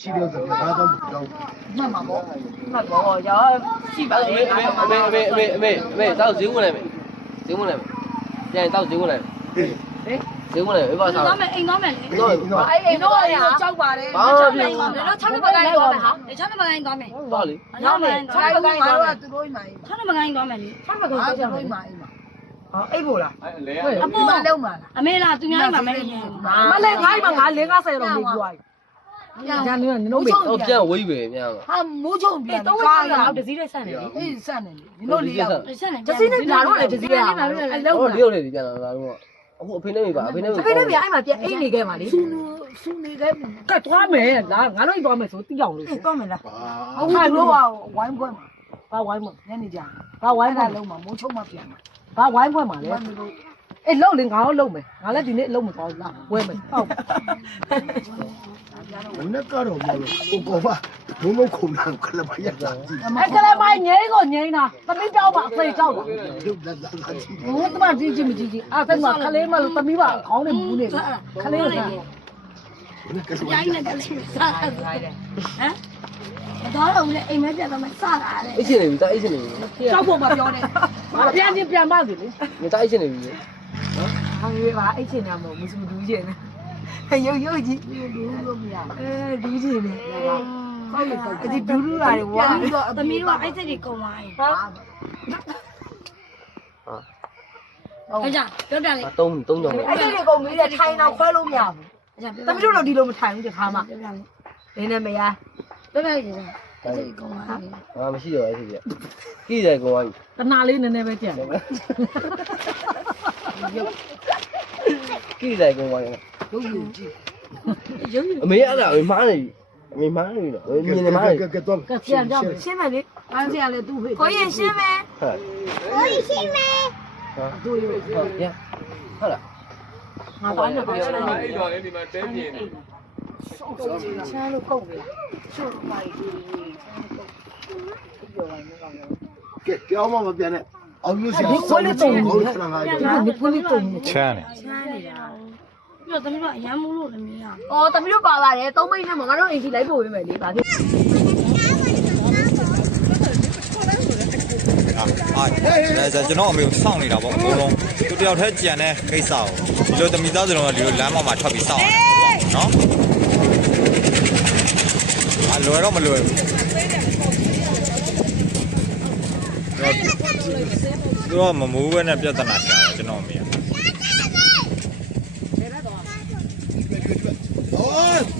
ရှိတယ်ဆိုတော့ဘာတော့မကြောက် မှတ်မှာပေါ့မှတ်ပေါ့ရောရှိပါလေ အမေတောက်ဈေးဝင်လိုက်မယ်ဈေးဝင်လိုက်မယ်ပြန်တောက်ဈေးဝင်လိုက်မယ်ဈေးဝင်လိုက်မယ်ဘာသာ သွားမယ်အိမ်သွားမယ်လေ တော့ အဲ့အိမ်တော့ရကြောက်ပါတယ်မကြောက်နိုင်ပါဘူး တော့6နှစ်ပကိုင်းသွားမယ်ဟာ6နှစ်ပကိုင်းသွားမယ် တော့လေ ရောက်မယ်6နှစ်ပကိုင်းတော့သူတို့အိမ်မှာ 6နှစ်ပကိုင်းသွားမယ်လေ 6နှစ်ပကိုင်းသူတို့အိမ်မှာအိမ်မှာဟောအိမ်ဖို့လား အပေါ် မလုံးပါလား အမေလားသူများအိမ်မှာမဲနေ မလဲခိုင်းမှာငါ50တော့နေကြွားညာနေနင်တို့ တော့ပြန်ဝေးပဲပြန်ပါ ဟာမိုးချုံပြန် တော့ ကား ကား ရ တော့တစည်းလေးဆန့်နေလေ အေးစက်နေလေနင်တို့လေးရောက် ဆက်နေ တစည်းနဲ့လာတော့လေတစည်းရအလုံး တော့လျော့နေပြီပြန်လာတော့အခုအဖေနဲ့မိပါအဖေနဲ့မိ တပည့်တို့ပြအဲ့မှာပြန်အိမ်နေခဲ့ပါလေဆူနေခဲ့ကတ်သွားမယ်လားငါတို့သွားမယ်ဆိုတိအောင်လို့သွားမယ်လားဟုတ်ကဲ့လို့ဝိုင်းပွဲမှာဘာဝိုင်းမညနေကြဘာဝိုင်းကလုံးမှာမိုးချုံမှပြန်မှာဘာဝိုင်းပွဲမှာလေအေးလုံးလေငါတော့လုံးမယ်ငါလည်းဒီနေ့လုံးမသွားဘူးလားဝဲမယ်ဟုတ် ဘယ်နဲ့ကတော့မလို့ကိုကောပါဘုံလုံးခုံလာခလပါရတာကြည့် အဲ့ကလေးမိုင်းငိမ့်ကိုငိမ့်တာသမီးကြောက်ပါအဖေကြောက်တာ ရုပ်လက်လာကြည့် ဟိုတမကြီးကြီးမကြီးကြီးအဲ့ဒါကလေးမလို့သမီးပါခေါင်းနဲ့မူးနေခလေးက ဘယ်နဲ့ကစ ရိုင်းနေတယ်လေစားတာဟမ်တော့တော့လေအိမ်မဲပြတော့မစားတာလေ အိတ်ရှင်နေပြီတာအိတ်ရှင်နေပြီ ကြောက်ဖို့မပြောနဲ့ပြန်ချင်းပြန်ပါစီလေ မတာအိတ်ရှင်နေပြီ ဟာရွေးပါအဲ့ချင်းနာမမစမဒူးချင်းနဲ့ရုပ်ကြီးဒူးလို့မရဒူးချင်းနဲ့ဟုတ်လေဒီဒူးရရတယ်ဝါ သမီးတို့ကအဲ့စိတ်တွေကုန်သွားပြီဟုတ်ကြပြောတယ်လေ 3ကြောင်း အဲ့ဒီကောင်မီးတဲ့ထိုင်တော့ခွဲလို့မရဘူးသမီးတို့တော့ဒီလိုမထိုင်ဘူးတခါမှ ပြောတယ်လေ နင်းနေမရ ပြောတယ်လေအဲ့စိတ်ကုန်သွားပြီ ဟာမရှိတော့အဲ့ဒီပြကြီးတယ်ကောကြီး တနာလေးနည်းနည်းပဲကြံ ကြီးတယ်ကောကြီး ရုပ်ယူကြည့် အမေအဲ့ဒါအမေမားနေပြီအမေမားနေပြီနော်မြင်နေမားနေ ကတော့ ကပြန်ကြရှင်းမယ်လေအန်းစရာလေသူ့ဖေကိုရင်ရှင်းမယ် ဟုတ် ကိုကြီးရှင်းမယ် ဟာတို့ရပြန်ဟုတ်လား ငါဘာနဲ့ပြောလဲ အဲ့တော့လေဒီမှာတဲပြင်းနေ ချမ်းလို့ခုတ်ပြီချို့ပါရီပြောပါမယ်ကောင် ကဲကြောင်းမပြန်နဲ့အောင်လို့ရှိ ဒီကိုလေးတုံး ဟောခဏငါကြော ဒီကိုလေးတုံး ချမ်းတယ် ချမ်းနေတာပြီးတော့သမီးတို့အရန်မိုးလို့သမီးက အော်တမီးတို့ပါပါတယ်3မိနစ်မှာငါတို့အိမ်ကြီးလိုက်ပို့ပေးမယ်လေဗာဖြစ် ကျွန်တော်အမေကိုစောင့်နေတာပေါ့အကုန်လုံးသူတယောက်တည်းကြံတဲ့ကိစ္စကိုဒီလိုတမိသားစုလုံးကဒီလိုလမ်းပေါ်မှာထွက်ပြီးစောင့်နေတာပေါ့နော်အလွယ်တော့မလွယ်ဘူးသူကမမိုးဘဲနဲ့ပြဿနာရှာတယ်ကျွန်တော်အမေက ဟော